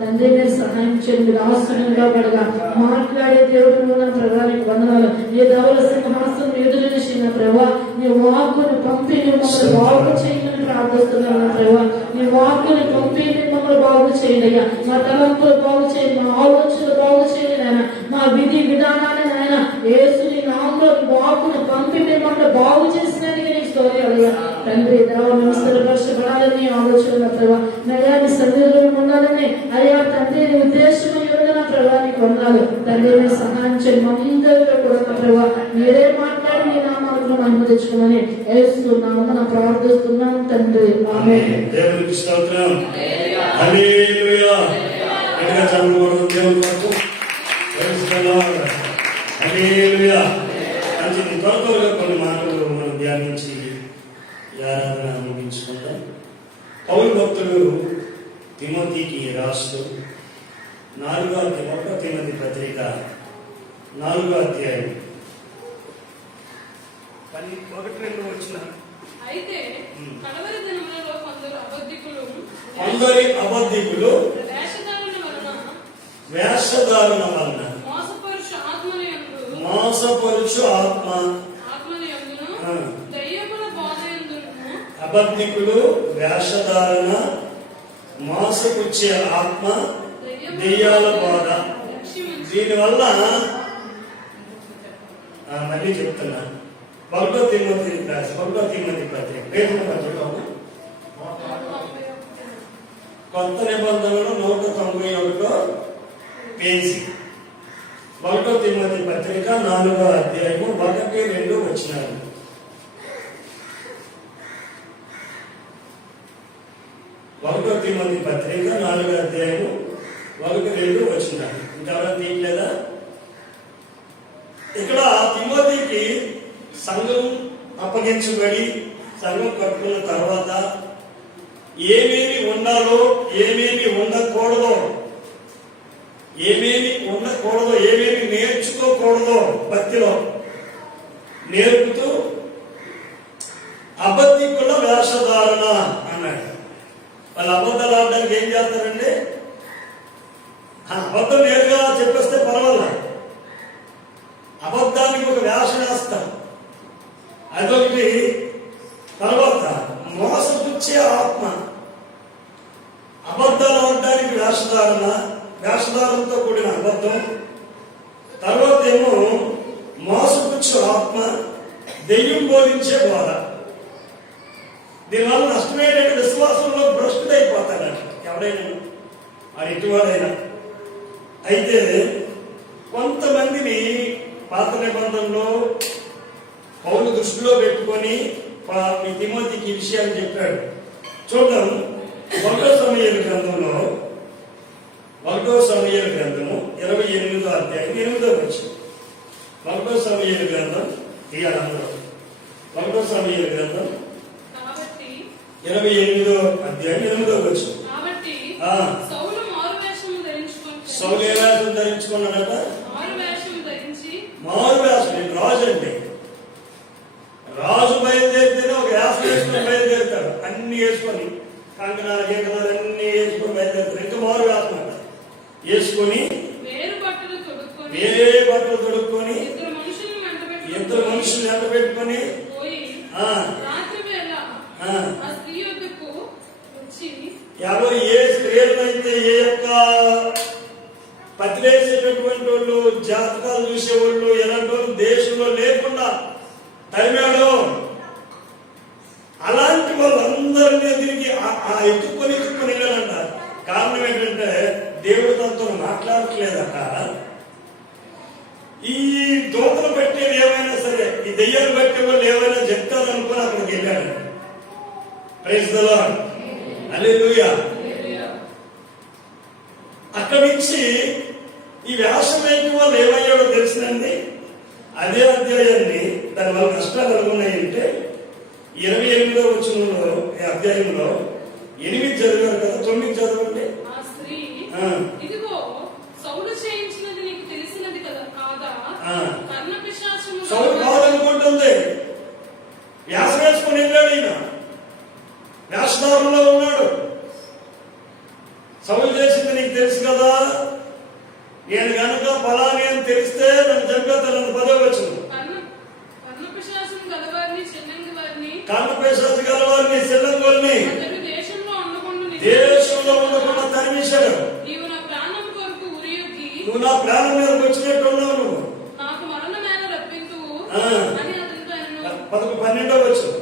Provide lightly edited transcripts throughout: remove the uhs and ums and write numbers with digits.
తండ్రి మీరు సహాయం చేయండి. మీరు ఆస్తులుగా పడగా మాట్లాడే దేవుడు నా ప్రభానికి వందనాలు. ఏ ధవల సింహాసనం ఎదురు చేసి నా ప్రభా నీ వాక్కుని పంపి మమ్మల్ని బాగు చేయమని ప్రార్థిస్తున్నాను. నా ప్రభా నీ వాక్కుని పంపి మమ్మల్ని బాగు చేయండి అయ్యా. మా తలంపులు బాగు చేయండి, మా ఆలోచనలు బాగు చేయండి నాయన. మా విధి విధానాన్ని నాయన యేసుని నామములో వాక్కుని పంపి మమ్మల్ని బాగు చేసినందుకు నీకు స్తోత్రాలు అయ్యా. తండ్రి దేవ స్థిరపరచబడాలని ఆలోచన ప్రభా నయాన్ని సన్నిధిలో ఉండాలని అయ్యా తండ్రి నీ ఉద్దేశం ఎవరిన ప్రభానికి వందాలు. తండ్రి మీరు సహాయం చేయండి. మనందరిలో కూడా ప్రభా మీరే మాట్లాడి నీ నామాలను మహిమ తెచ్చుకోమని యేసు నామమున ప్రార్థిస్తున్నాం తండ్రి. ఆమేన్. దేవునికి స్తోత్రం. హల్లెలూయా. ఎక్కడ చదువుకోవడం దేవుని కొరకు. Praise the Lord. హల్లెలూయా. అంతే త్వరగా కొన్ని మాటలు మనం ధ్యానించి ఆరాధన ముగించుకుందాం. పౌలు భక్తుడు తిమోతికి రాస్తూ 1 తిమోతి పత్రిక 4వ అధ్యాయం 1-2 వచ్చిన అయితే కడవరి దినములలో కొందరి అబద్ధికులు వేషధారణ వలన మోసపరుచు ఆత్మ అబద్ధికులు వేషధారణ మోసపుచ్చే ఆత్మ దెయ్యాల బాధ. దీనివల్ల మళ్ళీ చెప్తున్నా 1 తిమోతి పత్రిక కొత్త నిబంధనలు 191 పేజీ 1 తిమోతి పత్రిక 4వ అధ్యాయము 1-2 వచనాలు. 1 తిమోతి పత్రిక 4వ అధ్యాయము 1-2 వచనాలు. ఇంకెవరైనా తీయలేదా? ఇక్కడ తిమోతికి సంఘం అప్పగించబడి సంఘం కట్టుకున్న తర్వాత ఏమేమి ఉండాలో ఏమేమి ఉండకూడదో ఏమేమి నేర్చుకోకూడదో భక్తిలో నేర్పుతూ అబద్ధికుల వేషధారణ అన్నాడు. వాళ్ళు అబద్ధాలు ఆడడానికి ఏం చేస్తారంటే అబద్ధం నేరుగా చెప్పేస్తే పర్వాలా, అబద్ధానికి ఒక వేషం వేస్తాం. అదొకటి. తర్వాత మోసపుచ్చే ఆత్మ, అబద్ధాలు ఆడడానికి వేషధారణతో కూడిన అబద్ధం. తర్వాత ఏమో మోసపుచ్చే ఆత్మ, దెయ్యం బోధించే బోధ. దీనివల్ల నష్టమేంటంటే విశ్వాసంలో భ్రష్టుడైపోతాడట ఎవడైనా, అది ఎటువాడైనా. అయితే కొంతమందిని పాత నిబంధనలో పౌలు దృష్టిలో పెట్టుకొని మీ తిమోతికి ఈ విషయాన్ని చెప్పాడు. చూద్దాం. 1 సమూయేలు గ్రంథము 28వ అధ్యాయం 8వ వచనం. 1 సమూయేలు గ్రంథం 1 సమూయేలు గ్రంథం 28వ అధ్యాయం 8వ వచనం. సౌలు ఏ వేషం ధరించుకున్నాడట? మారు వేషం. రాజు అంటే రాజు బయలుదేరితేనే ఒక వేషం వేసుకొని బయలుదేరుతాడు. అన్ని వేసుకొని కంకణాలు గీకణాలు అన్ని వేసుకొని బయలుదేరుతాడు. ఇంకా మారు వేషం అంట వేసుకొని వేరే బట్టలు తొడుక్కొని 2 మనుషులు ఎంట పెట్టుకొని ఎవరు ఏ స్త్రీలైతే ఏ యొక్క పత్రికేసేటటువంటి వాళ్ళు, జాతకాలు చూసేవాళ్ళు, ఎలాంటి వాళ్ళు దేశంలో లేకుండా తరిమాడు. అలాంటి వాళ్ళందరినీ తిరిగి ఎత్తుకొని వెళ్ళాలంట. కారణం ఏంటంటే దేవుడు తనతో మాట్లాడట్లేదట. ఈ దూతలు పెట్టేది ఏమైనా సరే, ఈ దెయ్యాలు పెట్టే వాళ్ళు ఏమైనా చెప్తారనుకుని అక్కడికి వెళ్ళాడు. Praise the Lord. హల్లెలూయా. అక్కడి నుంచి ఈ వేషం వేయటం వల్ల ఏమయ్యాడో తెలిసిందండి. అదే అధ్యాయాన్ని దానివల్ల నష్టాలు కలుగున్నాయంటే 28వ వచనంలో అధ్యాయంలో 8 చదివారు కదా, 9 చదవండి. సౌలు కాదనుకుంటుంది. వ్యాస వేసుకుని వెళ్ళాడు. ఈయన వేషధారంలో ఉన్నాడు. సౌలు చేసింది నీకు తెలుసు కదా, నేను కనుక ఫలాని అని తెలిస్తే నన్ను చంపేస్తాను. 10వ వచనం. కర్ణపిశాచం గలవారిని చెల్లంగోల్ని దేశంలో ఉండకుండా తరిమేశాడు. నీవు నా ప్రాణం కొరకు ఉరియొగ్గి నువ్వు నా ప్రాణం మీద వచ్చినట్టు ఉన్నావు. నువ్వు నాకు మరణ నేల రప్పింతువు అని అతనితో అన్నాడు. 12వ వచనం.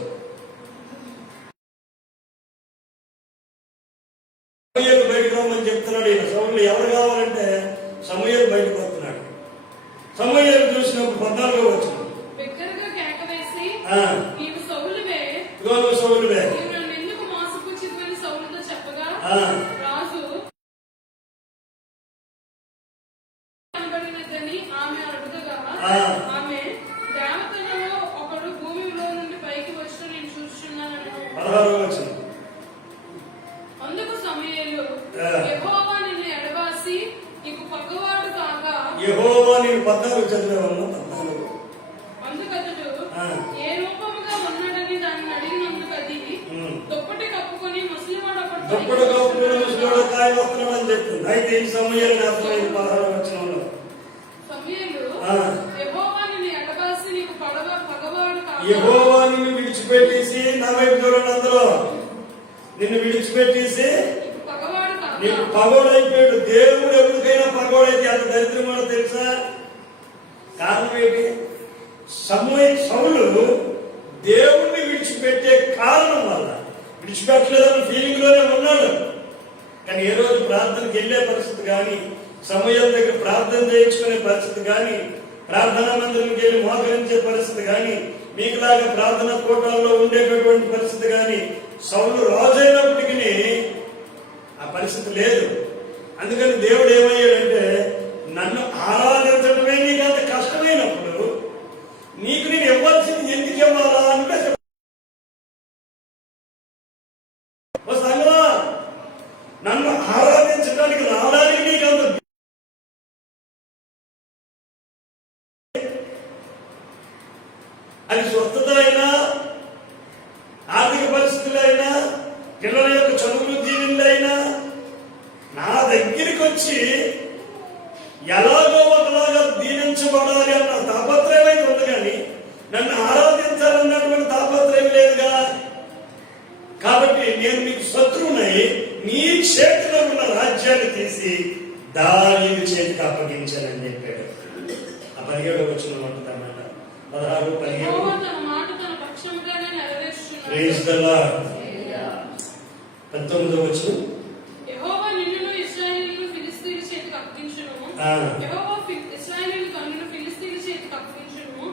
సమూయేలు బయటకు రమ్మని చెప్తున్నాడు. ఈయన సౌలు ఎవరు కావాలంటే సమూయేలు బయటకు వస్తున్నాడు. సమూయేలు చూసినప్పుడు 14వ వచనం. బిగ్గరగా కేక వేసి నీవు సౌలువే, నువ్వు సౌలువే, నీవు నన్ను ఎందుకు మోసపుచ్చితివని సౌలుతో చెప్పగా రాజు కనబడినదని ఆమె అడుగగా ఆమె దేవతలలో ఒకడు భూమిలో నుండి పైకి వచ్చి నేను చూస్తున్నానని. 16వ వచనం. అందుకు సమూయేలు యెహోవా నిన్ను ఎడబాసి నీకు పగవాడు కాగా. యెహోవా నేను 14 చదివాను. 14. అందుకతడు ఏ రూపముగా ఉన్నాడని దాన్ని అడిగినందుకు అది దుప్పటి కప్పుకొని ముసలివాడు కాయ వస్తున్నాడని చెప్తుంది. అయితే ఈ సమూయేలు అర్థమైంది. 16వ వచనంలో సమూయేలు యెహోవా నిన్ను ఎడబాసి నీకు పగవాడు కాగా. యెహోవా నిన్ను విడిచిపెట్టేసి నా వైపు చూడండి. అందులో నిన్ను విడిచిపెట్టేసి పగవాడు కాగా. నీకు పగోడైపోయాడు. దేవుడు ఎవరికైనా పగోడైతే అంత దరిద్రమో తెలుసా? కారణం ఏంటి? సౌలు దేవుణ్ణి విడిచిపెట్టే కారణం వల్ల విడిచిపెట్టలేదని ఫీలింగ్ లోనే ఉన్నాడు. కానీ ఏ రోజు ప్రార్థనకి వెళ్ళే పరిస్థితి కానీ, సమయం దగ్గర ప్రార్థన చేయించుకునే పరిస్థితి కానీ, ప్రార్థనా మందిరంకి వెళ్ళి మోకరించే పరిస్థితి కానీ, మీకులాగా ప్రార్థన కోటాల్లో ఉండేటటువంటి పరిస్థితి కానీ సౌలు రాజైనప్పటికీ ఆ పరిస్థితి లేదు. అందుకని దేవుడు ఏమయ్యాడంటే, నన్ను ఆరాధించడమే నీకు అంత కష్టమైనప్పుడు నీకు నేను ఇవ్వాల్సింది ఎందుకు ఇవ్వాలా అంటే సంగమా, నన్ను ఆరాధించడానికి రావడానికి నీకు అంత అది స్వస్థత అయినా, ఆర్థిక పరిస్థితులు అయినా, పిల్లల యొక్క చదువులు దీవెనలైనా నా దగ్గరికి వచ్చి ఎలాగో ఒకలాగా దీవించబడాలి అన్న తాపత్రయం అయితే ఉంది. కానీ నన్ను ఆరాధించాలన్నటువంటి తాపత్రయం లేదుగా. కాబట్టి నేను మీకు శత్రువునై నీ చేతిలో ఉన్న రాజ్యాన్ని తీసి దావీదు చేతికి అప్పగించానని చెప్పాడు. ఆ 17వ వచనం అంటున్నమాట. 16, 17. యెహోవా తన మాట తన పక్షముగానే నెరవేర్చుచున్నాడు. Praise the Lord. 19వ వచనం. యెహోవా నిన్నును ఇశ్రాయేలును ఫిలిష్తీయుల చేతికి అప్పగించును. యెహోవా ఇశ్రాయేలు కన్నును ఫిలిష్తీయుల చేతికి అప్పగించును.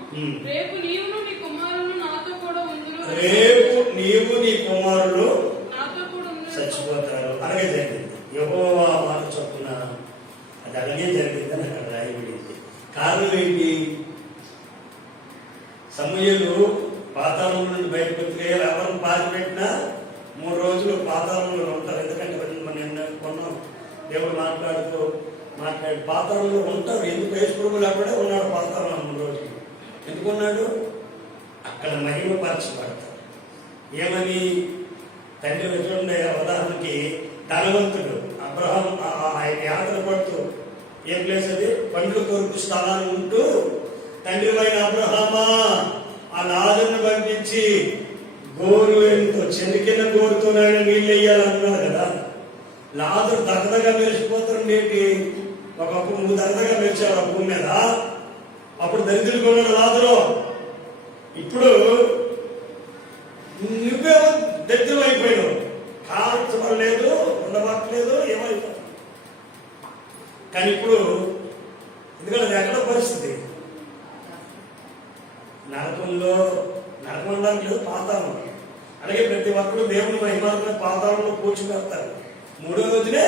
రేపు నీవును నీ కుమారులు నాతో కూడా ఉందురు. రేపు నీవు నీ కుమారులు నాతో కూడా ఉందురు. చచ్చిపోతారు. అలాగే జరిగింది. యెహోవా మాట చొప్పున అది అలాగే జరిగిందని అక్కడ రాయబడింది. కారణం ఏంటి? సమూయేలు పాతాళం నుండి బయటకు వచ్చి ఎవరిని పాతి పెట్టినా 3 రోజులు పాతాళంలో ఉంటారు. ఎందుకంటే నిన్న కొన్నాం, దేవుడు మాట్లాడి పాతాళంలో ఉంటారు. ఎందుకు? యేసుప్రభువు అక్కడే ఉన్నాడు పాతాళంలో 3 రోజులు. ఎందుకున్నాడు? అక్కడ మహిమపరచబడతారు. ఏమని? తండ్రి చూడండి, ఉదాహరణకి ధనవంతుడు అబ్రహాం ఆయన యాత్ర పడుతూ ఏ ప్లేస్ అది పండ్లు కొరకు స్థలాన్ని ఉంటూ, తండ్రి అయిన అబ్రహామా ఆ లాజరును పంపించి గోరు ఎంతో చెరికిన గోరుతో నీళ్ళు వేయాలన్నాడు కదా. లాజరు దగదగా మెరిసిపోతాడు. ఏంటి? ఒకప్పుడు నువ్వు దగదగా మెరిచావు ఆ భూమి మీద. అప్పుడు దరిద్రులు కొన్నాడు లాజరు. ఇప్పుడు నువ్వే దరిద్రం అయిపోయావు. కాల్చబడలేదు, ఉండబట్టలేదు, ఏమైపోతావు. కానీ ఇప్పుడు ఎందుకంటే అది ఎక్కడ పరిస్థితి? నరకం ఉండడానికి లేదు, పాతాళం. అలాగే ప్రతి ఒక్కరు దేవుని మహిమాలను పాతాళంలో కూర్చుపెడతారు. 3వ రోజునే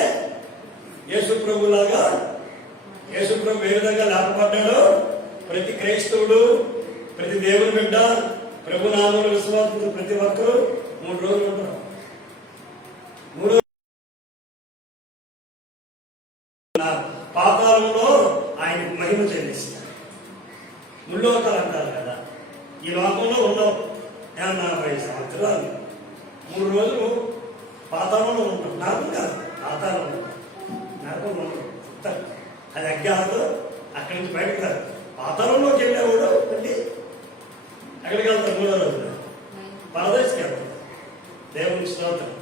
యేసుప్రభు లాగా, యేసుప్రభు ఏ విధంగా లేపబడ్డాడో ప్రతి క్రైస్తవుడు, ప్రతి దేవుని బిడ్డ, ప్రభు నామమున విశ్వాసులు ప్రతి ఒక్కరు 3 రోజులు ఉంటారు. 3 పాతాళంలో ఆయన మహిమ చెల్లిస్తారు. ముల్లోకాలు అంటారు కదా. ఈ లోకంలో ఉండవు 40 సంవత్సరాలు 3 రోజులు పాతాళంలో ఉంటాం. నాకు కాదు, పాతాళం నరకం ఉండదు. అది అజ్ఞానతో అక్కడి నుంచి బయటకు రాదు. పాతాళంలోకి వెళ్ళేవాడు మళ్ళీ ఎక్కడికి వెళ్తారు? మూడో రోజున పరదేశకి వెళ్తారు. దేవుని స్తోత్రం,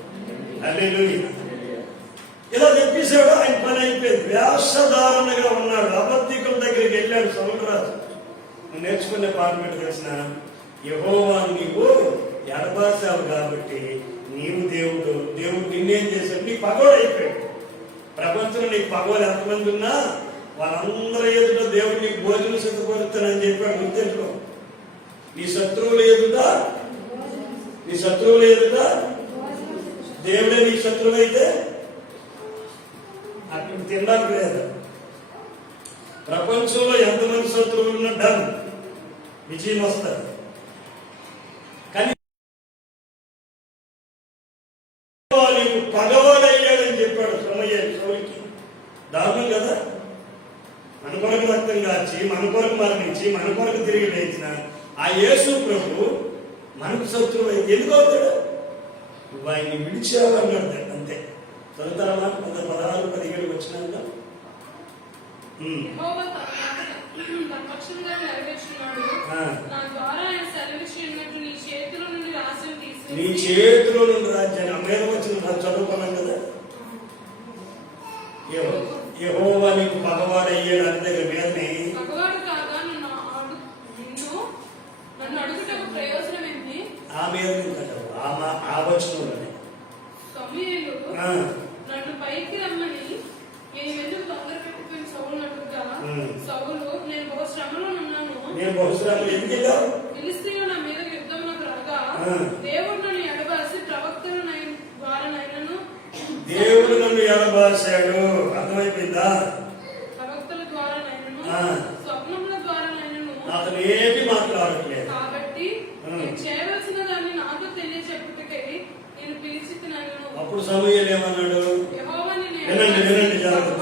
హల్లెలూయా. ఇలా చెప్పేసాడు, ఆయన పని అయిపోయింది. వేషధారణగా ఉన్నాడు, అబద్ధికుల దగ్గరికి వెళ్ళాడు సౌలు రాజు. నువ్వు నేర్చుకునే పార్లమెంట్ తెలిసిన యెహోవా నీవు ఎడబాసావు కాబట్టి నీవు దేవుడు, దేవుడు నిన్నేం చేశాడు? నీకు పగోడు అయిపోయాడు. ప్రపంచంలో నీకు పగోలు ఎంతమంది ఉన్నా వాళ్ళందరూ ఎదుట దేవుడు నీకు భోజనం సిద్ధపరుస్తానని చెప్పాడు. గుర్తెట్టుకో. నీ శత్రువులు ఎదుట దేవుడే నీ శత్రువు అయితే అక్కడ తినడానికి లేదు. ప్రపంచంలో ఎంతమంది శత్రువులు ఉన్నా డన్, విజయం వస్తుంది. కానీ పగవాడయ్యాడని చెప్పాడు సౌలుకి. దారుణం కదా. మన కొరకు రక్తం కాచి, మన కొరకు మరణించి, మన కొరకు తిరిగి లేచిన ఆ యేసు ప్రభు మనకు శత్రువు అయితే ఎందుకు అవుతాడు? నువ్వు ఆయన్ని విడిచావు అన్నాడు అంతే. తొలుతర మాట 16-17 వచ్చినాక నీ చేతిలో నుండి రాజ్యాన్ని మీద వచ్చిన చదువుకున్నాం కదా. యెహోవా నీకు పగవాడయ్యాడు అని దగ్గర మీదనే ఆ మీద ఆ వచనంలోనే నన్ను పైకి రమ్మని నేను ఎందుకు తొందర పెట్టుకుని సౌలు అడుగుతా. సౌలు నేను బహుశ్రమలో ఉన్నాను. ఫిలిష్తీయులు నా మీద యుద్ధంలోకి రాగా దేవుడు నన్ను ఎడబాసి దేవుడు నన్ను ఎడబాసాడు. అర్థమైపోయిందా? ప్రవక్తల ద్వారా స్వప్నముల ద్వారా అతను ఏమి మాట్లాడట్లేదు. కాబట్టి చేయవలసిన దాన్ని నాకు తెలియచెప్పుటకై నేను పిలిచి అప్పుడు సమూయేలు ఏమన్నాడు? వినండి జాగ్రత్త.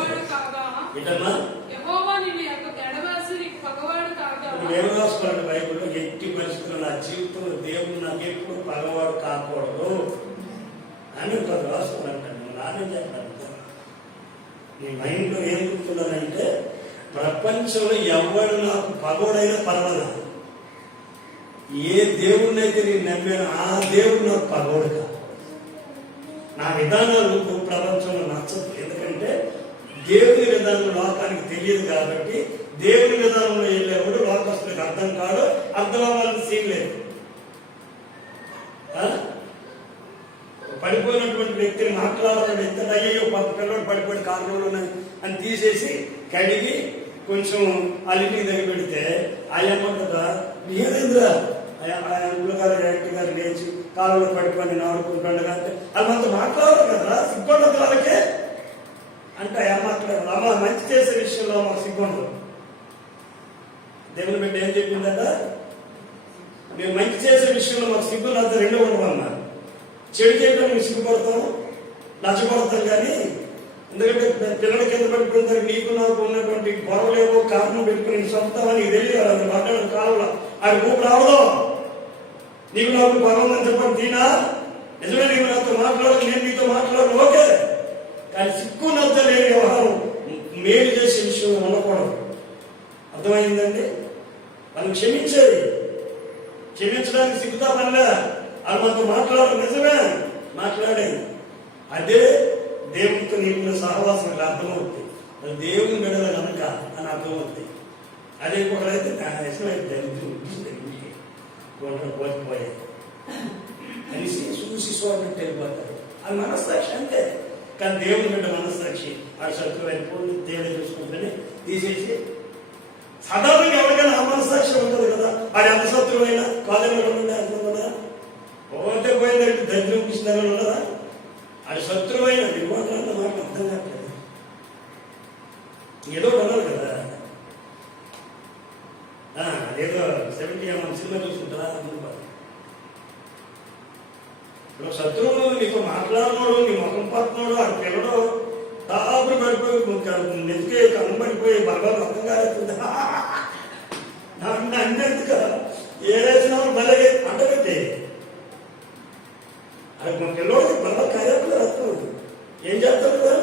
ఏం రాసుకోండి బైబిల్లో? ఎట్టి పరిస్థితుల్లో నా జీవితంలో దేవుడు నాకు ఎప్పుడు పగవాడు కాకూడదు అని రాసుకోవాలంటాను. నానే చెప్పాను. నీ మైండ్లో ఏం గుర్తున్నదంటే ప్రపంచంలో ఎవడు నాకు పగోడైనా పర్వాలేదు, ఏ దేవుడిని అయితే నేను నమ్మాను ఆ దేవుడు నాకు పగోడు కాదు. నా విధానాలు ప్రపంచంలో నచ్చదు. ఎందుకంటే దేవుని విధానం లోకానికి తెలియదు కాబట్టి దేవుని విధానంలో వెళ్ళేవాడు లోకస్తులకు అర్థం కాదు, అర్థం అవ్వాలని సీన్ లేదు. పడిపోయినటువంటి వ్యక్తిని మాట్లాడాలని ఎంత అయ్యో పిల్లడు పడిపోయి కారణంలో అని తీసేసి కడిగి కొంచెం అల్లికి దగ్గర పెడితే ఆయమ్మంటదా ఏదైందిరా గారు డైరెక్టర్ గారు లేచి కాలంలో పడిపోయి నేను ఆడుకుంటుండగా అంటే వాళ్ళంతా మాట్లాడాలి కదా, సిగ్గుండదు వాళ్ళకే అంటే అమ్మ మాట్లాడాలి. అమ్మ మంచి చేసే విషయంలో మాకు సిగ్గుండదు. దేవుని బిడ్డ ఏం చెప్పిందట? మేము మంచి చేసే విషయంలో మాకు సిగ్గు రాదు, రెండో ఉండవమ్మా. చెడు చేయడం మేము సిగ్గుపడతాం, నచ్చపడతాం. కానీ ఎందుకంటే పిల్లల కింద పడిపోయిన నీకు నాకు ఉన్నటువంటి గొడవలేవో కారణం పెట్టుకుని సొంతం అని తెలియదు. అది మాట్లాడడం కాలంలో అది ఊపు రావడం. నీకు నాకు భగవంతుని చెప్పండి దీనా నిజమే, నీకు నాతో మాట్లాడదు, నేను నీతో మాట్లాడను, ఓకే. కానీ సిగ్గు నచ్చ లేని వ్యవహారం మేలు చేసే విషయంలో ఉండకూడదు. అర్థమైందండి? మనం క్షమించేది, క్షమించడానికి సిగ్గుతా పనిలే. అది మనతో మాట్లాడదు, నిజమే మాట్లాడేది. అదే దేవుడితో నీకు సహవాసం అర్థమవుతుంది. అది దేవుని బిడ్డల కనుక అని అర్థమవుతుంది. అదే ఒకడైతే ఇష్టమైతే పోయిపోయాయి అనేసి చూసి చూడబెట్టి వెళ్ళిపోతారు. అది మనస్సాక్షి అంతే. కానీ దేవుని బిడ్డ మనస్సాక్షి ఆ శత్రువు అయిపోయి దేవుడు చూసుకుంటేనే తీసేసి సాధారణంగా ఎవరికైనా ఆ మనస్సాక్షి ఉంటుంది కదా. అది ఎంత శత్రువు అయినా కాలేజీలో ఉండే అర్థం కదా. పోతే పోయిందంటే దరిద్రం కృష్ణాలు ఉండదా? అది శత్రువు అయినా విమోచన మాకు అర్థం కావట్లేదు. ఏదో ఉండదు కదా. ఏదో 70 సినిమా చూసుకుంటారా? ఇప్పుడు శత్రువు నీతో మాట్లాడినోడు, నీ ముఖం పడుతున్నాడు, ఆడు పిల్లడు తాపుడు పడిపోయి నెతికే కనబడిపోయి బలబాలు అర్థం కాలేదు. అన్నెందుకు ఏడేసిన బలగే అంటబెట్టే అది మా పిల్లడికి బలబా కార్యాలు అర్థం ఏం చేస్తాడు కదా.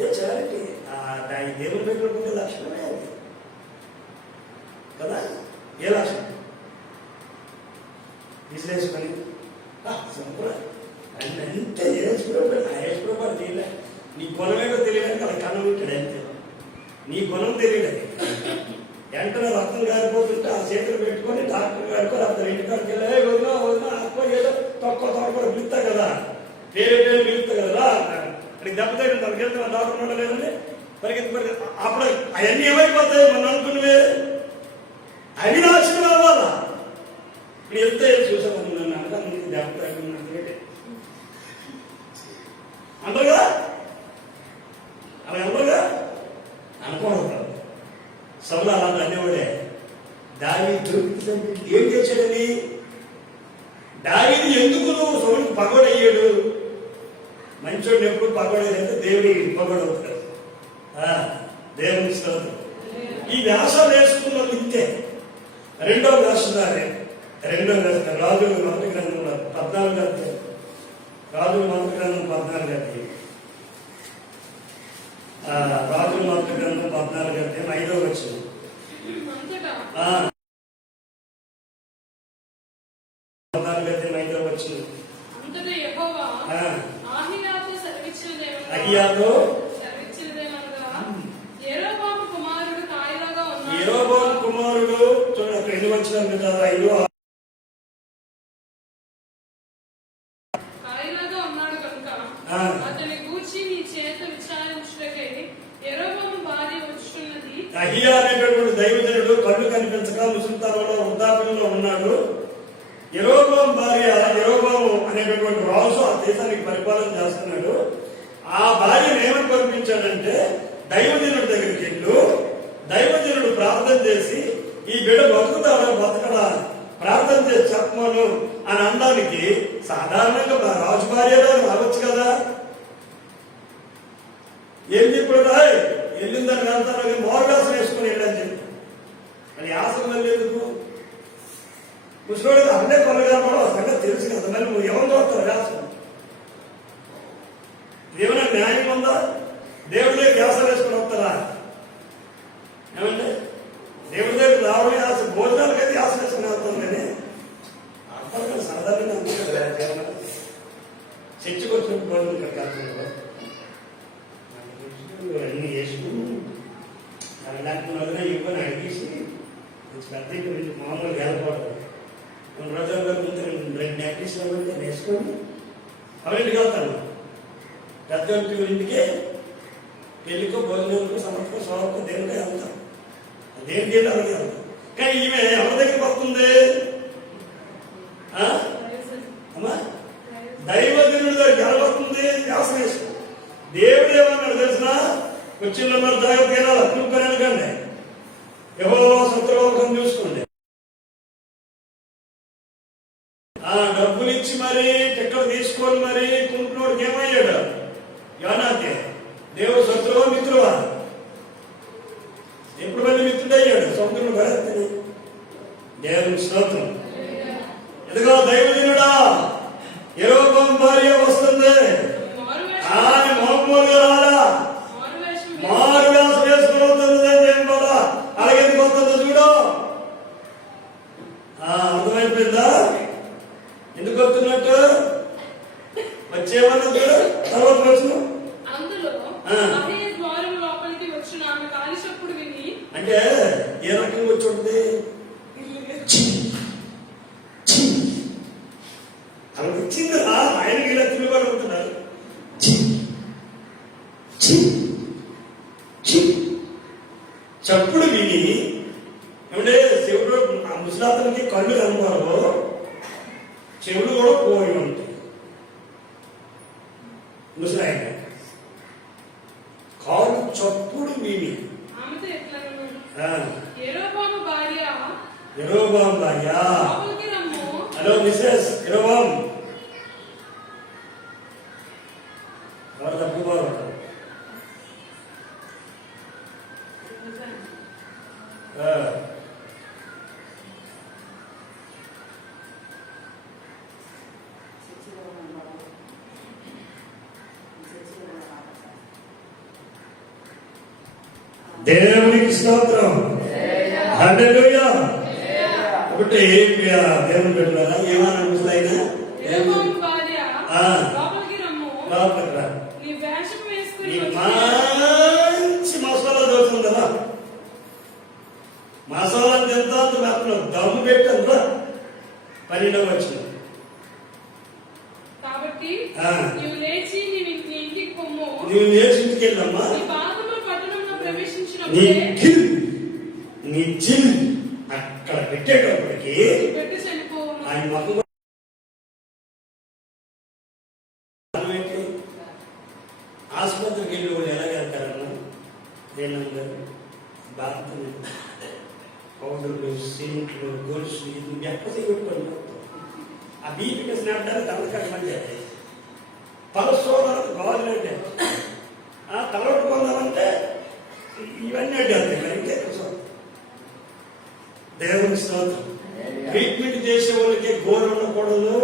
అదే చారిటీ. దాని దేవుని పెట్టుకుంటే లక్షణమే అది కదా. ఏ లక్షణం? విశ్లేషమని అంటే వేసుకున్నప్పుడు తెలియలే. నీ గుణం ఏంటో తెలియడానికి అలా కన్నం ఉంటాడు అంతే. నీ గుణం తెలియలేదు. వెంటనే రక్తం కారిపోతుంటే ఆ చేతులు పెట్టుకొని డాక్టర్ గారికి అతను ఇంటికాడికి వెళ్ళి వదినా వదినా అప్ప ఏదో తొక్క పిలుస్తా కదా, పేరు పిలుస్తా కదా. అక్కడికి దెబ్బ తగిన తనకి వెళ్తే డాక్టర్ ఉండలేదండి పరిగెత్తి అప్పుడు అవన్నీ ఏమైపోతాయి మనం అనుకున్నవే అవి నాశనం అవ్వాలా. ఇప్పుడు వెళ్తే చూసాను నన్ను అనగా నీకు దెబ్బ తగినట్టు అంటారుగా, అలా ఎవరుగా అనుకోవడం. సౌలు అలా అనేవాడే. దావీదు ఏం చేశాడని? దావీదు ఎందుకు నువ్వు సౌలుకు పగోడయ్యాడు? మంచోడిని ఎప్పుడు పగోడేదంటే దేవుడి పగోడవుతాడు. దేవుని స్తోత్రం. ఈ వ్యాసాలు వేసుకున్న ఇంతే. రెండో వ్యాసం రాజుల మొదటి గ్రంథంలో 14 అధ్యాయం. రాజుల మొదటి గ్రంథం 14 అధ్యాయం. రాజుల మొదటి గ్రంథం 14 అధ్యాయం 5వ వచనం. 14 అధ్యాయం 5వ వచనం. అహియాతో యెరోబాము కుమారుడు చూడండి అక్కడ ఎన్ని వచ్చిన కదా 5 అహియా అనేటటువంటి దైవజనుడు కళ్ళు కనిపించక ముసలితనంలో వృద్ధాప్యంలో ఉన్నాడు. యెరోబాము భార్య యెరోబాము అనేటటువంటి రాజు ఆ దేశానికి పరిపాలన చేస్తున్నాడు. ఆ భార్యను ఏమని పంపించాడంటే దైవజనుడి దగ్గరికి వెళ్ళు, దైవజనుడు ప్రార్థన చేసి ఈ బిడ్డ బతకడా ప్రార్థన చేసి చెప్పమను అని అనడానికి సాధారణంగా రాజు భార్య రావచ్చు కదా. ఏం చెప్పాడు? వెళ్ళిందని వెళ్తాను మోరడాసం వేసుకుని వెళ్ళని చెప్పి అది ఆసనం వెళ్ళేందుకు ముసలోడికి అన్నే కొనగా కూడా సంగతి తెలుసు కదా. మళ్ళీ నువ్వు ఎవరు చూస్తావు వ్యాసం? దేవుని న్యాయం ఉందా? దేవుడి దగ్గర వ్యాసం వేసుకుని వస్తారా? ఏమంటే దేవుడి దగ్గర రావడమే ఆశ, భోజనాలకైతే ఆశ వేసుకుని వెళ్తాం కానీ అర్థం సాధారణంగా అనుకుంటారు. చర్చకు వచ్చినప్పుడు భోజనం ఇక్కడికి వెళ్తున్నారు అన్ని వేసుకుని అలాంటి వదిన ఇవ్వని అడిగేసి పెద్ద మామూలుగా వెళ్ళకూడదు. కొన్ని రోజుల వరకు ముందు 2 నెక్లెస్లు అంటే వేసుకొని అవన్నీ వెళ్తాను. పెద్ద ఇంటికే పెళ్లికో భోజనంకో సమర్పణ స్వరూపం దేవుడికే వెళ్తాం. దేనికి వెళ్ళి అలాగే వెళ్తాం. కానీ ఈమె ఎవరి దగ్గరికి వస్తుంది? అమ్మా దైవజనుడి దగ్గరికి ఎలా వస్తుంది? వ్యాసం వేసుకో. దేవుడు ఏమన్నాడు తెలిసిన? వచ్చిన జాగ్రత్త వెళ్ళాలి, అప్పుకొని అనకండి, యెహోవా సత్రలోకం చూసుకోండి. డబ్బులు ఇచ్చి మరి టికెట్ తీసుకొని మరి కుంటున్నోడికి ఏమయ్యాడు? యోనాకే దేవుడు శత్రువా మిత్రువా? ఎప్పుడు మళ్ళీ మిత్రుడయ్యాడు సముద్రంలో భరత్ని. దేవుని స్తోత్రం. ఎదుగో దైవజనుడా యెరోబాము భార్య వస్తుంది. ఆమె మామూలుగా రాలా, మారు వ్యాసం వేసుకుని వస్తుంది. ఏం కదా అలాగే ఎందుకు వస్తుందో చూడు. అర్థమైపోయిందా ఎందుకు వస్తున్నట్టు? వచ్చేమన్నా చూడు తర్వాత వచ్చిన అంటే ఏ రకంగా వచ్చి ఉంటుంది? అలా వచ్చిందా? ఆయనకి ఇలా తిరుగుబాటు ఉంటున్నారు. చప్పుడు విని ఏమంటే శివుడు ఆ ముసలాతనికి కళ్ళు కనపడవు, చెవులు కూడా పోయి ఉంటాయి. ముసలాయన కాళ్ళు చప్పుడు విని యెరోబాము భార్య హలో మిసెస్ యెరోబాము ఎవరు తప్పుకోరు దేవునికి స్తోత్రం. హల్లెలూయా. ఒకటి దేవుని బిడ్డలారా, ఏమన్నా ముసలైనా యెహోవా భార్య ఆ. లోపలికి రమ్ము, లోపలికి రా. నీ వేషం వేసుకుని ఈ వచ్చి మంచి మసాలా దొరుకుతుంది కదా, మసాలా ఎంత మాత్రం దమ్ము పెట్టంతా 12వ వచనం. కాబట్టి ఆ. నీవు లేచి నీ ఇంటికి పొమ్ము, నువ్వు లేచి ఇంటికి వెళ్ళమ్మా, నీ పాదములు పట్టణంలో నీ ప్రవేశించినప్పుడే గిల్ నీ జిల్ అక్కడ పెట్టేటప్పటికి పెట్టి చనిపోవును. ఆయన మొత్తం ఆసుపత్రికి వెళ్ళి వాళ్ళు ఎలా వెళ్తారన్నా, దేనందరూ బాధలు, పౌడర్లు, సిమెంట్లు, గొలుసు, ఇది ఎక్కడ పెట్టుకోండి. ఆ బీపీకి స్నాప్డానికి తలకాయమంటే తలసోదాలకు కావాలంటే తలపెట్టుకుందామంటే ఇవన్నీ అడ్డాలి. మరి ఇంకే దేవుని స్తోత్రం. ట్రీట్మెంట్ చేసే వాళ్ళకి గోరు ఉండకూడదు,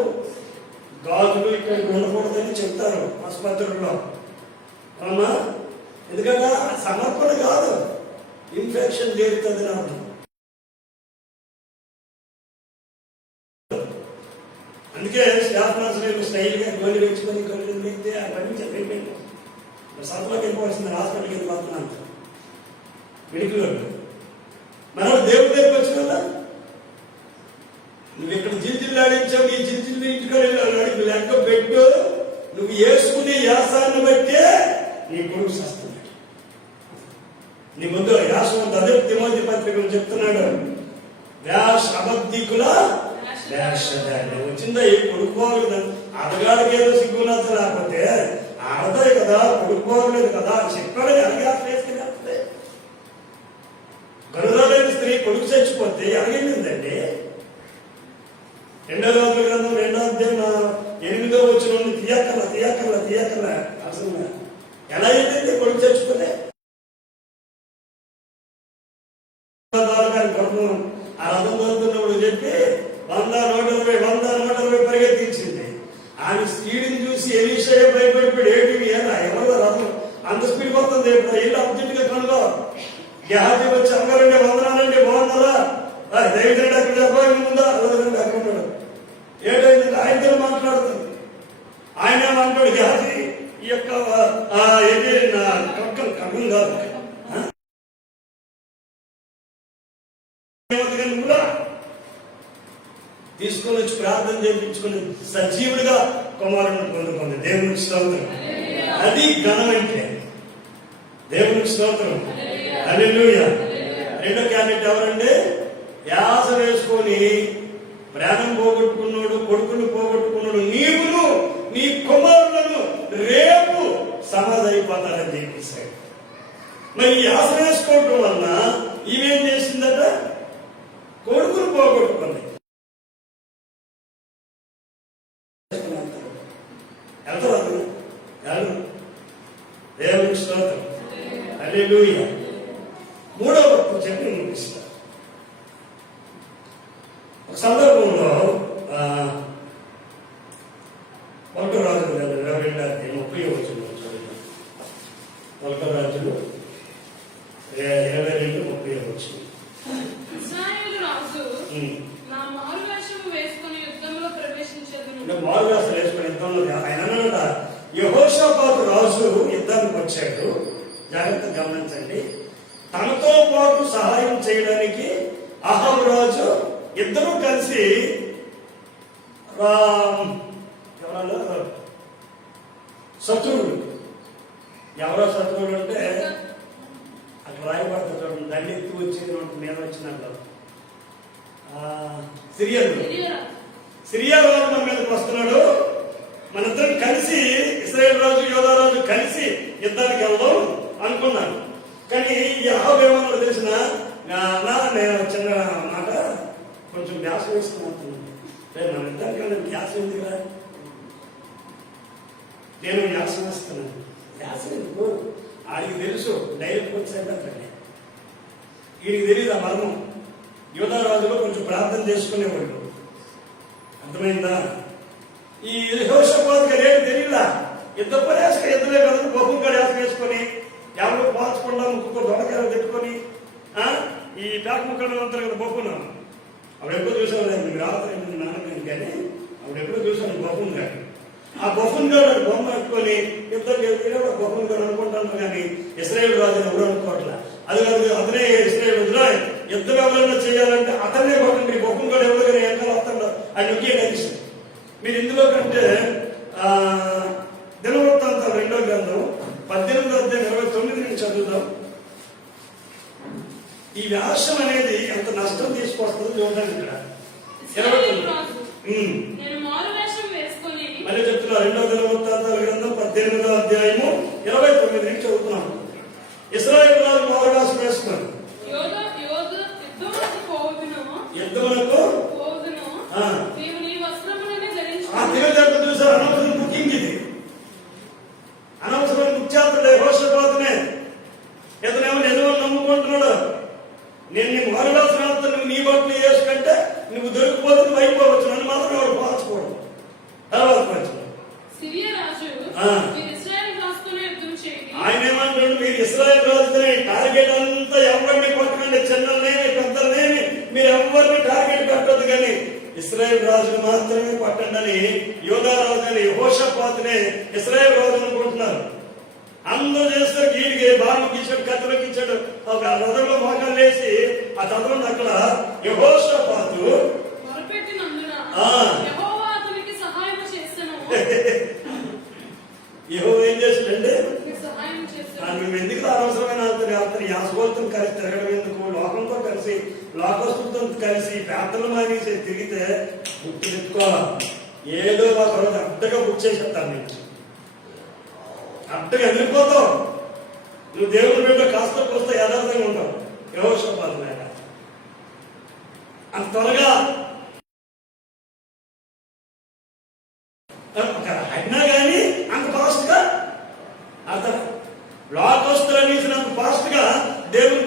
గాజులు ఇక్కడ ఉండకూడదని చెప్తారు ఆసుపత్రుల్లో. అవునా? ఎందుకంటే సమర్పణ కాదు, ఇన్ఫెక్షన్ చేరుతుంది నాకు. అందుకే స్టాఫ్ నర్సులు స్టైల్గా గోళీ పెంచుకొని గోళీ పెడితే అవన్నీ చెప్పేయండి. సత్తులోకి వెళ్ళిపోవాల్సింది, హాస్పిటల్కి వెళ్ళిపోతున్నాను మెడికల్ వాళ్ళు. మనం దేవుడి దగ్గరికి వచ్చిన వల్ల నువ్వు ఇక్కడ జిల్జిల్లాడించావు, ఈ జిల్జిల్లు ఇంటికి లెక్క పెట్టు. నువ్వు వేసుకునే యాసాన్ని బట్టే నీ కొడుకు వస్తుంది. నీ ముందు యాసం అదే తిమోతి పత్రికలు చెప్తున్నాడు, అబద్ధికుల వేషధారణ వచ్చిందా. ఏ కొడుకోవాలి అడగాడికి ఏదో సిగ్గునచ్చ, లేకపోతే ఆడతాయి కదా, కొడుకోవలేదు కదా చెప్పాడని అడిగా వేసుకుని గరుడలేని స్త్రీ కొడుకు చచ్చిపోతే అడిగిందండి. 2వ రాజుల గ్రంథం 2వ అధ్యాయం 8వ వచనం తీయకల్లా అసలు ఎలా అయిందండి కొడుకు చచ్చిపోతే? కొడుకు ఆ రథం దొరుకుతున్నప్పుడు చెప్పి 100 పరిగెత్తించింది. ఆమె స్పీడ్ని చూసి ఎలీషా భయపడిపోయాడు. ఏంటి ఎవరు రథం అంత స్పీడ్ పోతుంది, ఇల్లు అర్జెంటుగా కనుగో. గేహాజీ వచ్చి అమ్మగారండి వందనాలండి, బాగున్నారా, దయచేయండి అక్కడ చెప్పాలి ముందా అక్కడ ఉన్నాడు. ఏంటంటే ఆయనతో మాట్లాడుతుంది. ఆయన ఏమంటాడు, గేహాజీ ఈ యొక్క ఏంటి నా కక్కం కాదు తీసుకొని వచ్చి ప్రార్థన చేయించుకుని సజీవుడిగా కుమారుని పొందుకుంది. దేవునికి స్తోత్రం. అది ఘనం అంటే దేవునికి స్తోత్రం. హల్లెలూయా. 2వ క్యాండిడేట్ ఎవరండి? యాస వేసుకొని ప్రాణం పోగొట్టుకున్నాడు, కొడుకును పోగొట్టుకున్నాడు. నీవును నీ కుమారులను రేపు సమాధి అయిపోతారని చెప్పేశాడు. మరి యాస వేసుకోవటం వలన ఈమెం చేసిందట, కొడుకును పోగొట్టుకుంది. దేవునికి స్తోత్రం. హల్లెలూయా. 3వ వక్త చెప్పి ముగిస్తా. ఒక సందర్భంలో 1వ రాజులు 22 వచనం చదువుతాం. 1వ రాజులు 22:30 వచనం. ఇశ్రాయేలు రాజు నా మారువేషము వేసుకొని యుద్ధంలో ప్రవేశించెదను. మారువేషం వేసుకొని యుద్ధంలో ఆయన అన్నమాట. యెహోషాపాతు రాజు యుద్ధానికి వచ్చాడు. జాగ్రత్త గమనించండి. తనతో పాటు సహాయం చేయడానికి అహాబు రాజు ఇద్దరు కలిసి శత్రువులు. ఎవరో శత్రువులు అంటే అక్కడ రాయబడతారు చూడండి, దండి ఎత్తి వచ్చేది నేను వచ్చినట్లు సిరియా రాజు మన మీదకి వస్తున్నాడు. మనిద్దరం కలిసి ఇశ్రాయేల్ రాజు యోధా రాజు కలిసి యుద్ధానికి వెళ్దాం అనుకున్నాను. కానీ యెహోవా ఏమన్నాడో తెలిసిన నేను చిన్న మాట కొంచెం గ్యాస్ వేసుకున్నాను. మన ఇద్దరికి గ్యాస్ ఎందుకురా, నేను గ్యాస్ వేస్తున్నాను. గ్యాస్ ఎందుకు ఆడికి తెలుసు, డైరెక్ట్ వచ్చేటండి. వీడికి తెలియదు ఆ మర్మం. యోధా రాజులో కొంచెం ప్రార్థన చేసుకునేవాడు. అర్థమైందా? ఈ యెహోషాపాతుకి రేటు తెలియదా? యుద్ధ పర్యాసక యుద్ధమే కదా, బొబ్బు కడ వేసుకొని ఎవరు పోల్చకుండా ముక్కు దొండకాయలు తిట్టుకొని పేక ముక్కలు అంటారు కదా బొప్పున, అప్పుడు ఎప్పుడో చూసాను లేదు, మీరు రాత్రి నాన్నగారు కానీ అప్పుడు ఎప్పుడో చూసాను బొప్పున్ గారు. ఆ బొప్పున్ గారు బొమ్మ పెట్టుకొని యుద్ధం చేస్తే బొప్పున్ గారు అనుకుంటాను కానీ ఇశ్రాయేలు రాజు ఎవరు అనుకోవట్లా. అది కాదు, అతనే ఇశ్రాయేలు యుద్ధం ఎవరైనా చేయాలంటే అతనే కొట్టండి, బొప్పున్ గారు ఎవరు కానీ ఎంతలో వస్తాడో అది ఒకే కలిసి. మీరు ఇందులో కంటే దినవృత్తాంతాలు 2వ గ్రంథం 18:29 నుంచి చదువుదాం. ఈ వ్యాసం అనేది ఎంత నష్టం తీసుకొస్తుందో చూడండి ఇక్కడ. 29 మళ్ళీ చెప్తున్నా, 2వ దినవృత్తాంతాల గ్రంథం 18వ అధ్యాయము 29 నుంచి చదువుతున్నాం. ఇశ్రాయేలు రాజు మారువేషం వేసుకున్నాడు. యుద్ధమునకు దిగజారు చూసారు. అనవసరం బుకింగ్ ఇది, అనవసరమైన ముఖ్యాతుడు యెహోషాపాతునే. ఇతనేమో నిజమని నమ్ముకుంటున్నాడు. నేను నీ మారువేషం వేస్తాను, నువ్వు నీ బట్టలు వేసుకుంటే నువ్వు దొరికిపోతే నువ్వు అయిపోవచ్చు, నన్ను మాత్రం ఎవరు పోల్చుకోవడం. తర్వాత ఆయన ఏమంటాడు, మీరు ఇశ్రాయేలు రాజునే టార్గెట్ అంతా ఎవరిని కొట్టకండి, చిన్నలేమి పెద్దలేమి మీరు ఎవరిని టార్గెట్ పెట్టద్దు, కానీ ఇశ్రాయేలు రాజును మాత్రమే పట్టండి అని యూదా రాజు అని యెహోషాపాతునే ఇశ్రాయేలు రాజు అనుకుంటున్నారు. అందరూ చేస్తే వీడికి బాణకి ఇచ్చాడు, కత్తులకు ఇచ్చాడు, ఒక రథంలో మోకాలు వేసి ఆ తదనంలో అక్కడ యెహోషాపాతు యెహోవా ఏం చేశాడంటే, నువ్వు ఎందుకు అనవసరమైన అతని యాసగోళం కలిసి తిరగడం ఎందుకు, లోకంతో కలిసి లోకస్తులతో కలిసి ప్రార్థనలు మానేసి తిరిగితే గుర్తు తెచ్చుకోవాలి. ఏదో ఒక రోజు అడ్డగా బుక్ చేసేస్తాను, నేను అడ్డగా ఎదిరిపోతావు. నువ్వు దేవుని బిడ్డ కాస్త కోస్త యథార్థంగా ఉంటావు. యెహోషాపాతు లేక అంత త్వరగా అయినా కానీ అంత ఫాస్ట్ గా అర్థం లోకస్తులు అనేసి అంత ఫాస్ట్ గా దేవుని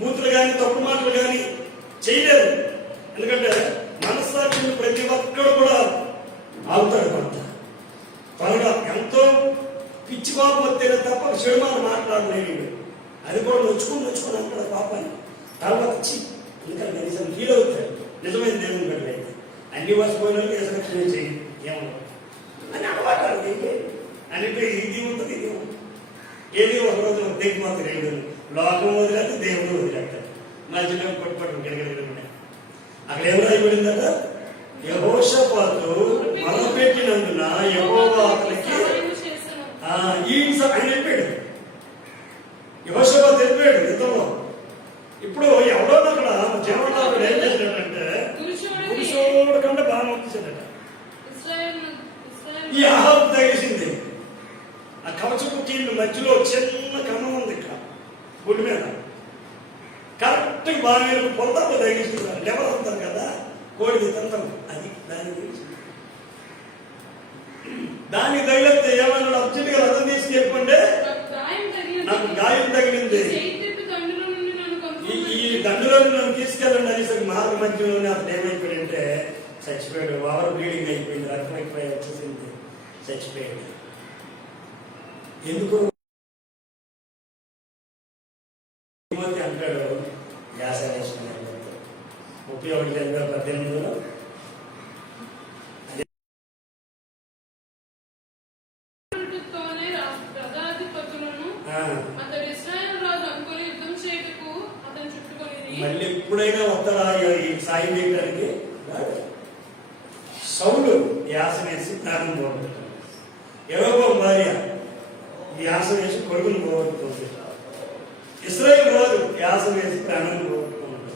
బూతులు కానీ తప్పు మాటలు కానీ చేయలేదు. ఎందుకంటే మనస్సాక్షిని ప్రతి ఒక్కడు కూడా ఆగుతాడు. కొంత త్వరగా ఎంతో పిచ్చి కోపం వస్తే తప్ప చెడు మాట మాట్లాడలేడు. అది కూడా నొచ్చుకుని అంటాడు పాపాన్ని. తర్వాత ఇంకా కనీసం ఫీల్ అవుతాడు నిజమైన దేవుని బిడ్డ అయితే. అన్ని వర్షపోయిన ఎసరక్షణ చేయి ఏమన్నా అని అలవాటు అంటే ఇది ఉంటుంది, ఇది ఉంటుంది. ఏది ఒకరోజు దగ్గర మాత్రం లేదు, లోకం వదిలేస్తే దేవుడు వదిలేస్తాడు. మధ్యలో పట్టుపట్టు గిడగలిగిన అక్కడ ఏం రాయబడిందట, యెహోషాపాతు మొదలుపెట్టినందున యెహోవా అతనికి ఆయన చెప్పాడు. యెహోషాపాతు చెప్పాడు యుద్ధంలో. ఇప్పుడు ఎవడో అక్కడ జీవనాలు ఏం చేసినట్టంటే పురుషుడు కంటే బాగా నొప్పించాడట. ఈ ఆహారం తగిలిసింది. ఆ కవచపు కీళ్ళు మధ్యలో చిన్న కన్నం ఉంది ఇక్కడ గుడి మీద, కరెక్ట్ బాగా పొందాలు తగిలిస్తుంది. లెవెల్ అంటారు కదా కోడిది తంతం, అది దానికి తగిలితే ఏమన్నా అర్జెంట్ గా రథం తీసి చెప్పండి, నాకు గాయం తగిలింది, ఈ దండులో నన్ను తీసుకెళ్ళండి అనేసరికి మార్గ మధ్యలోనే అతను ఏమైపోయాడంటే చచ్చిపోయాడు. ఓవర్ బ్లీడింగ్ అయిపోయింది, రక్తం అయిపోయి వచ్చేసింది, చచ్చిపోయాడు. ఎందుకు అంటాడు వ్యాసనేశ్వర 31:18 మళ్ళీ ఎప్పుడైనా వస్తారా ఈ సాయం చేయడానికి? సౌలు యాస వేసి ప్రాణం పోగొట్టుకుంటాడు. యెహోవా భార్య యాస వేసి కొడుకును పోగొట్టుకుంటుంది. ఇశ్రాయేలు రాజు యాస వేసి ప్రాణాన్ని పోగొట్టుకుంటాడు.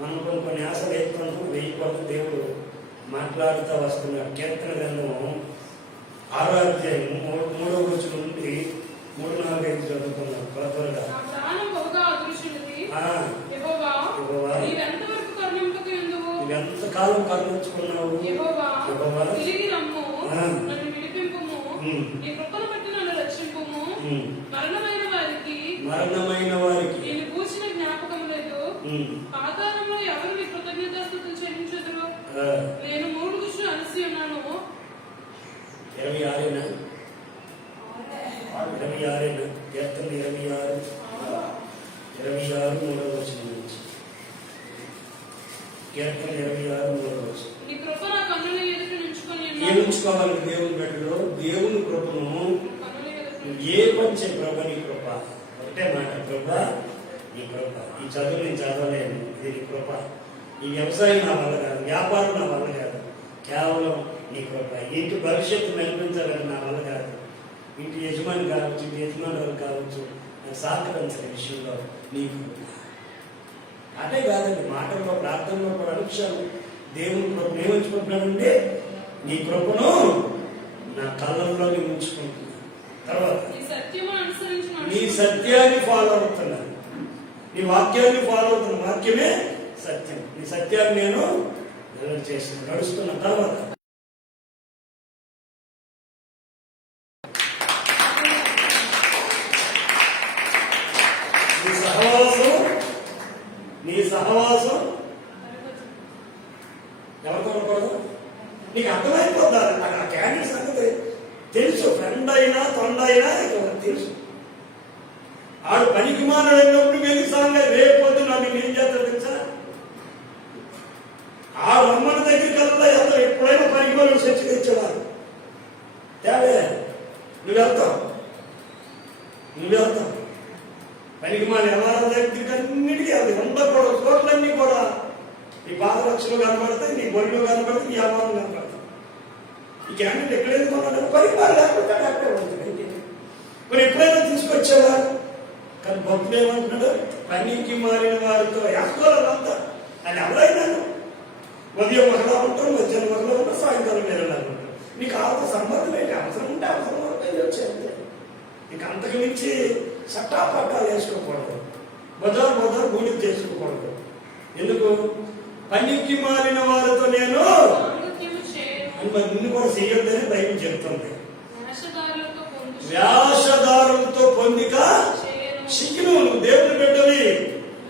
మనం కొన్ని యాస వేసుకుంటూ వేయకూడదు. దేవుడు మాట్లాడుతూ వస్తున్నాడు. కీర్తన గ్రంథం 6వ అధ్యాయం 3వ వచనం నుండి 3-4 చదువుకున్నాం త్వరగా. ఎంతకాలం కరుణించుకున్నావు? మరణమైన వారికి పాతాళంలో ఎవరు నీ కృతజ్ఞతాస్తుతులు చెల్లించుదురు? నేను 3 దృష్టిలు అలసి ఉన్నాను. 26 కీర్తన 26 3వ వచనం నుంచి కీర్తన 26:3. నీ కృప నా కన్నుల ఎదుట నుంచుకొని ఏం ఉంచుకోవాలి దేవుని బిడ్డలో? దేవుని కృపను కన్నుల ఎదుట ఏ పంచే ప్రభ నీ కృప. ఒకటే మాట, ప్రభ నీ కృప. ఈ చదువు నేను చదవలేను, ఇది నీ కృప. ఈ వ్యవసాయం నా వల్ల కాదు, వ్యాపారం నా వల్ల కాదు, కేవలం నీ కృప. ఇంటి భవిష్యత్తు నడిపించాలని నా వల్ల కాదు. ఇంటి యజమాని కావచ్చు, ఇంటి యజమానులు కావచ్చు, నాకు సహకరించిన విషయంలో నీ కృప. అదే కాదండి, మాటల్లో ప్రార్థనలో కూడా అనుక్షణం దేవుని కృప ఏమంచుకుంటున్నానంటే నీ కృపను నా కళ్ళల్లోనే ఉంచుకుంటున్నాను. తర్వాత నీ సత్యాన్ని ఫాలో అవుతున్నాను, నీ వాక్యాన్ని ఫాలో అవుతున్నా. వాక్యమే సత్యం. నీ సత్యాన్ని నేను చేస్తున్నాను, నడుస్తున్నా. తర్వాత నీ సహవాసం ఎవరితో ఉండకూడదు? నీకు అర్థమైపోతారు. ఆ క్యాండిడేట్ సంగతి తెలుసు. ఫ్రెండ్ అయినా తొండైనా తెలుసు. ఆడు పనికి మానప్పుడు వెలుగుసాగా రేపొద్దు నన్ను ఏం చేస్తాడు తెలుసా? ఆ రమ్మన దగ్గరికి వెళ్తా వెళ్తారు. ఎప్పుడైనా పనికి మానవుడు చర్చ తెచ్చేవారు. తేవే నువ్వు వెళ్తావు పనికి మాన ఎవరి దగ్గరికి అన్నిటికీ అది ఉండకూడదు. చోట్లన్నీ కూడా నీ పాదరక్షలు కనపడతాయి, నీ బొళ్ళు కనపడతాయి, నీ వ్యాపారం కనపడతాయి. ఈ క్యాండిడేట్ ఎక్కడైనా కొన్నాడు పనికి మాన లేకపోతే అక్కడే ఉంటుంది. మరి ఎప్పుడైనా తీసుకొచ్చేవా? కానీ భక్తులు ఏమంటున్నాడు? పనికి మారిన వారితో యాకోలంతా అని ఎవరైనా ఉదయం ఒకలా ఉంటాం, మధ్యాహ్నం ఒకలా ఉంటాం, సాయంకాలం వేరేలా ఉంటాం. నీకు ఆమె సంబంధం ఏంటి? అవసరం ఉంటే అవసరం వచ్చేది. నీకు అంతకు మించి చట్టాపట్టాలు వేసుకోకూడదు, బజారు గూడి చేసుకోకూడదు. ఎందుకు? పనికి మారిన వారితో నేను మరి నిన్ను కూడా చేయొద్దని బైబిల్ చెప్తుంది. వ్యాసదారులతో పొందిక చిక్కిను. నువ్వు దేవుని బిడ్డవి,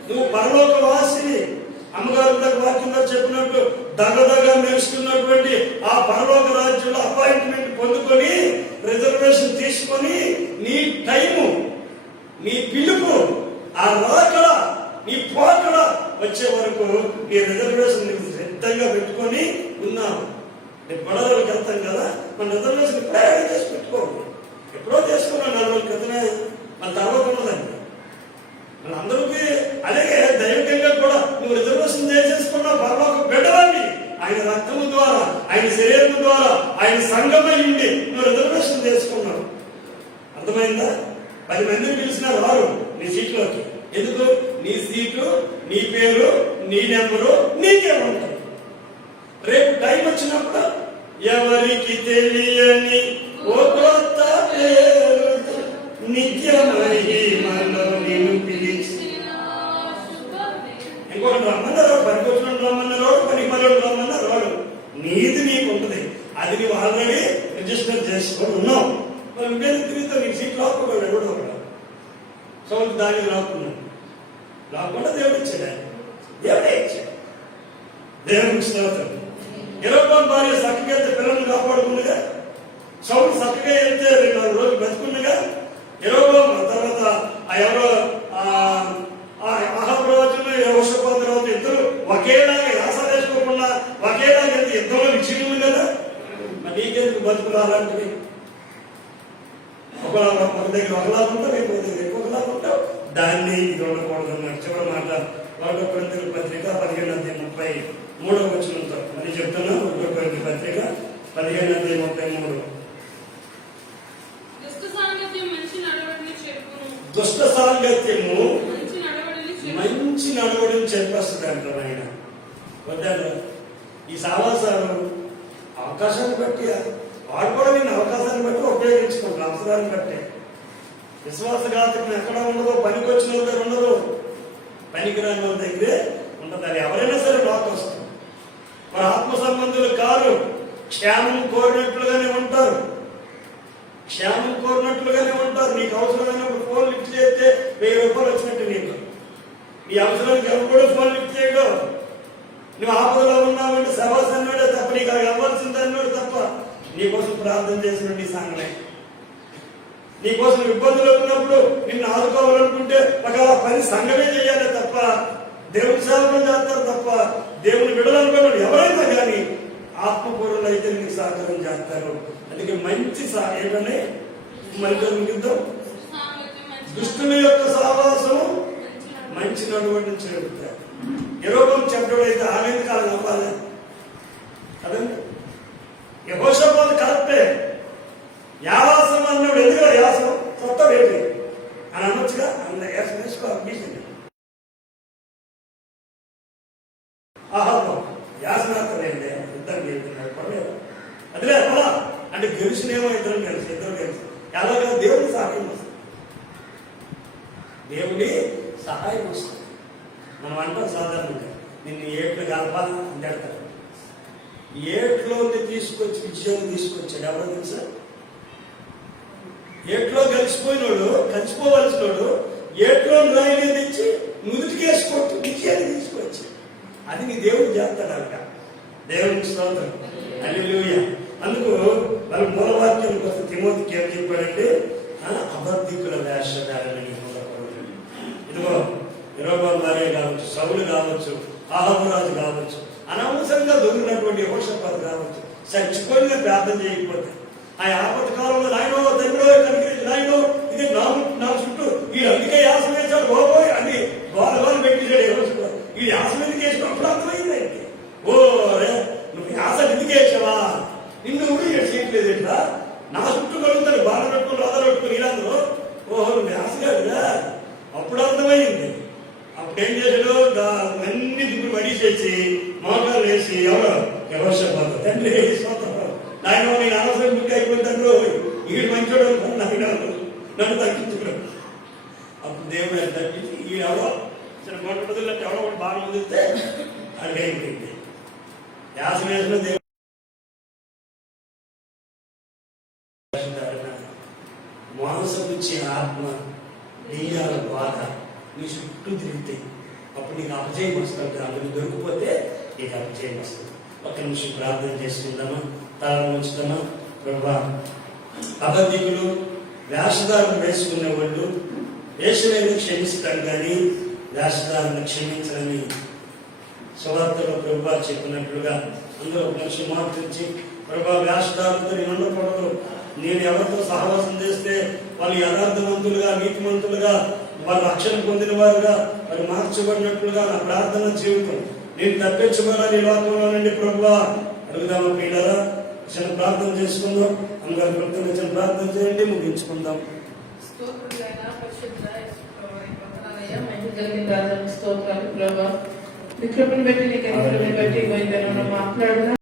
నువ్వు పరలోక వాసిని. అమ్మగారు వాక్యంలో చెప్పినట్టు దగ్గరగా మెరుస్తున్నటువంటి ఆ పరలోక రాజ్యంలో అపాయింట్మెంట్ పొందుకొని రిజర్వేషన్ తీసుకొని నీ టైము, నీ పిలుపు, ఆ రాకడ, నీ పోకడ వచ్చే వరకు నీ రిజర్వేషన్ సిద్ధంగా పెట్టుకొని ఉన్నావు. నేను బడదలకు వెళ్తాం కదా, మన రిజర్వేషన్ ప్రయాణం చేసి పెట్టుకోండి. ఎప్పుడో చేసుకున్నాను 4 రోజుల క్రితమే, మన తర్వాత ఉన్నదండి. మన అందరికీ అలాగే దైవికంగా కూడా నువ్వు రిజర్వేషన్ చేసేసుకున్నావు. పరలోక బిడ్డవాడిని. ఆయన రక్తము ద్వారా, ఆయన శరీరం ద్వారా, ఆయన సంఘమై ఉండి నువ్వు రిజర్వేషన్ చేసుకున్నావు. అర్థమైందా? 10 మందిని పిలిచినా రారు నీ సీట్లోకి. ఎందుకు? నీ సీటు, నీ పేరు, నీ నెంబరు నీకే ఉంటాయి. రేపు టైం వచ్చినప్పుడు ఎవరికి తెలియని ఓ కొత్త పేరు నిత్య మహిమలో నిన్ను పిలిచి ఇంకొకటి రమ్మన్నారు, పనికొచ్చిన రమ్మన్నారు, పని మరొకటి రమ్మన్నారు. రాడు. నీది నీకు ఉంటుంది. అది నువ్వు ఆల్రెడీ రిజిస్టర్ చేసుకొని ఉన్నావు. మనం ఇంకేది తిరిగితే నీకు సీట్ లాక్కోవాలి. ఎవడో ఒకడు సౌండ్ దాన్ని లాక్కుండా దేవుడు ఇచ్చాడు. దేవుడే ఇచ్చాడు. దేవుడికి స్తోత్రం. 20 భార్య చక్కగా వెళ్తే పిల్లల్ని కాపాడుకుందిగా, సౌండ్ చక్కగా వెళ్తే 2-4 రోజులు బతుకుందిగా. 20 తర్వాత ఎవరో మహాప్రవచనం యెహోషాపాతు తర్వాత ఇద్దరు ఒకేలాగా యాస వేసుకోకుండా ఒకేలాగా వెళ్తే యుద్ధంలో విజయం ఉంది కదా. మరి నీకెందుకు బతుకులు అలాంటివి? ఒక దగ్గర ఒకలా ఉంటావు, ఇంకొక దగ్గర ఇంకొకలా ఉంటావు. దాన్ని ఇది ఉండకూడదు అన్నాడు. చివరి మాట 1 కొరింథీయుల పత్రిక 15:33 మళ్ళీ చెప్తున్నా. 1 కొరింథీయుల పత్రిక 15:33. దుష్ట సాంగత్యము మంచి నడవడిని చెప్పేస్తుంది అంటారు ఆయన. వద్దాను ఈ సావాసాలు అవకాశాన్ని బట్టి వాడు కూడా నేను అవకాశాన్ని బట్టి ఉపయోగించుకుంటాను, అవసరాన్ని బట్టి. విశ్వాసఘాతకం ఎక్కడ ఉండదో, పనికి వచ్చిన వాళ్ళ దగ్గర ఉండదు, పనికిరాని వాళ్ళ దగ్గరే ఉండదు. అది ఎవరైనా సరే లోకి వస్తుంది. మరి ఆత్మ సంబంధులు కారు క్షేమం కోరినట్లుగానే ఉంటారు, క్షేమం కోరినట్లుగానే ఉంటారు. నీకు అవసరమైనప్పుడు ఫోన్ లిఫ్ట్ చేస్తే 1000 రూపాయలు వచ్చినట్టు. నీకు నీ అవసరానికి ఎవరు కూడా ఫోన్ లిఫ్ట్ చేయడు. నువ్వు ఆపదలో ఉన్నావంటే సవాస్ అన్నాడే తప్ప, నీకు అది అవ్వాల్సింది అన్నాడు తప్ప, నీకోసం ప్రార్థన చేసిన నీ సంఘమే. నీకోసం ఇబ్బందులు ఉన్నప్పుడు నిన్ను ఆదుకోవాలనుకుంటే ఒక పని సంఘమే చేయాలి తప్ప, దేవుడి సేవలు చేస్తారు తప్ప దేవుని విడదనుకున్నాడు ఎవరైనా కానీ ఆత్మపూర్వలు అయితే నీకు సహకారం చేస్తారు. అందుకే మంచి ఏంటనే యుద్ధం దుష్టుల యొక్క సహవాసం మంచి నడువడిని చేరుతారు. యెరొబెయాము చెడ్డోడు అయితే ఆమెను కాదు నమ్మాలి కదండి. యెహోషాపాతు కరెక్టే, యాసం అన్నాడు. ఎందుకు యాసం కొత్త రేటు అని అనొచ్చుగా, అన్న యాసం వేసుకో అనిపించింది. యాసనార్థమైందే యుద్ధం చేస్తున్నాడు పర్లేదు అదిలే అలా అంటే గెలిచినేమో ఇద్దరు కలిసి ఎలాగో దేవుడి సహాయం వస్తుంది. దేవుడి సహాయం వస్తుంది. మనం అంటాం సాధారణంగా నిన్ను ఏట్లు కలపాలి అని అంటారు. ఏట్లో తీసుకొచ్చి విజయం తీసుకొచ్చాడు ఎవరో తెలుసా? ఏట్లో కలిసిపోవలసినోడు ఏట్లో రాయిని తెచ్చి నుదుటికేసుకొట్టు విజయాన్ని తీసుకొచ్చి అది నీ దేవుడు చేస్తాడంట. దేవుడికి స్తోత్రం, హల్లెలూయా. అందుకు వాళ్ళ మూలవాక్యం కోసం తిమోతికి ఏం చెప్పాడంటే అబద్ధికుల వేషధారణని మూలపడు. ఇదిగో యెరొబెయాము వారే కావచ్చు, సౌలు కావచ్చు, అహాబు రాజు కావచ్చు, అనవసరంగా దొరికినటువంటి యెహోషాపాతు కావచ్చు, చచ్చిపోయిన ప్రార్థన చేయకపోతే ఆ ఆపద కాలంలో నాయనో తండ్రిలో కనికరించి నాయనో ఇది నా చుట్టూ ఈ అందుకే యాసం వేశాడు బాబోయ్ అని గోడవాళ్ళు పెట్టించాడు యెహోషాపాతు. ఈ యాసం ఎందుకు వేసినప్పుడు అర్థమైంది అయితే ఓ రే నువ్వు యాసం ఎందుకు వేసావా, నిన్ను చేయట్లేదు ఇట్లా నా చుట్టూ కలుగుతాడు బాధ పెట్టుకుని రోద పెట్టుకుని ఇలాందులో ఓహో నువ్వు యాసగాడుగా. అప్పుడు అర్థమైంది. అప్పుడు ఏం చేశాడు, అన్ని దిగులు వడిసేసి మోటార్లు వేసి ఎవరో యెహోషాపాతు తండ్రి నాయన నేను అనవసరం బుక్ అయిపోతాడు ఈడు మంచోడు నన్ను తగ్గించుకున్నాడు. అప్పుడు దేవుడు తగ్గించి ఈ ఎవరో చిన్న గొంట వదిలినట్టు ఎవరో ఒకటి బాగా వదిలితే అడిగైపోయింది. యాసం వేసిన దేవుడు మోసపుచ్చే ఆత్మ దెయ్యాల బాధ నీ చుట్టూ తిరిగితే అప్పుడు నీకు అపజయం వస్తుంది. అందుకు దొరికిపోతే నీకు అపజయం వస్తుంది. ఒక్క నిమిషం ప్రార్థన చేసుకుందామా, తాళం ఉంచుతామా. ప్రభువా, అబద్ధికులు వేషధారణ వేసుకునే వాళ్ళు వేషమైన క్షమిస్తాడు కానీ వేషధారణ క్షమించాలని సువార్తలో ప్రభువా చెప్పినట్లుగా అందరూ ఒక నిమిషం మార్పించి ప్రభువా వేషధారణతో నేను ఉండకూడదు, నేను ఎవరితో సహవాసం చేస్తే వాళ్ళు యథార్థవంతులుగా నీతిమంతులుగా వాళ్ళు రక్షణ పొందిన వారుగా వాళ్ళు మార్చబడినట్లుగా నా ప్రార్థన జీవితం నేను తప్పించబడాలి ఈ లోకంలో నుండి ప్రభువా అడుగుదామా పిల్లరా. చిన్న ప్రార్థన చేసుకుందాం. అందరూ కృతజ్ఞతలు చిన్న ప్రార్థన చేయండి, ముగించుకుందాం. స్తోత్రాలు ప్రభావ, వికృపను బట్టి నీకు బట్టి మాట్లాడుతున్నా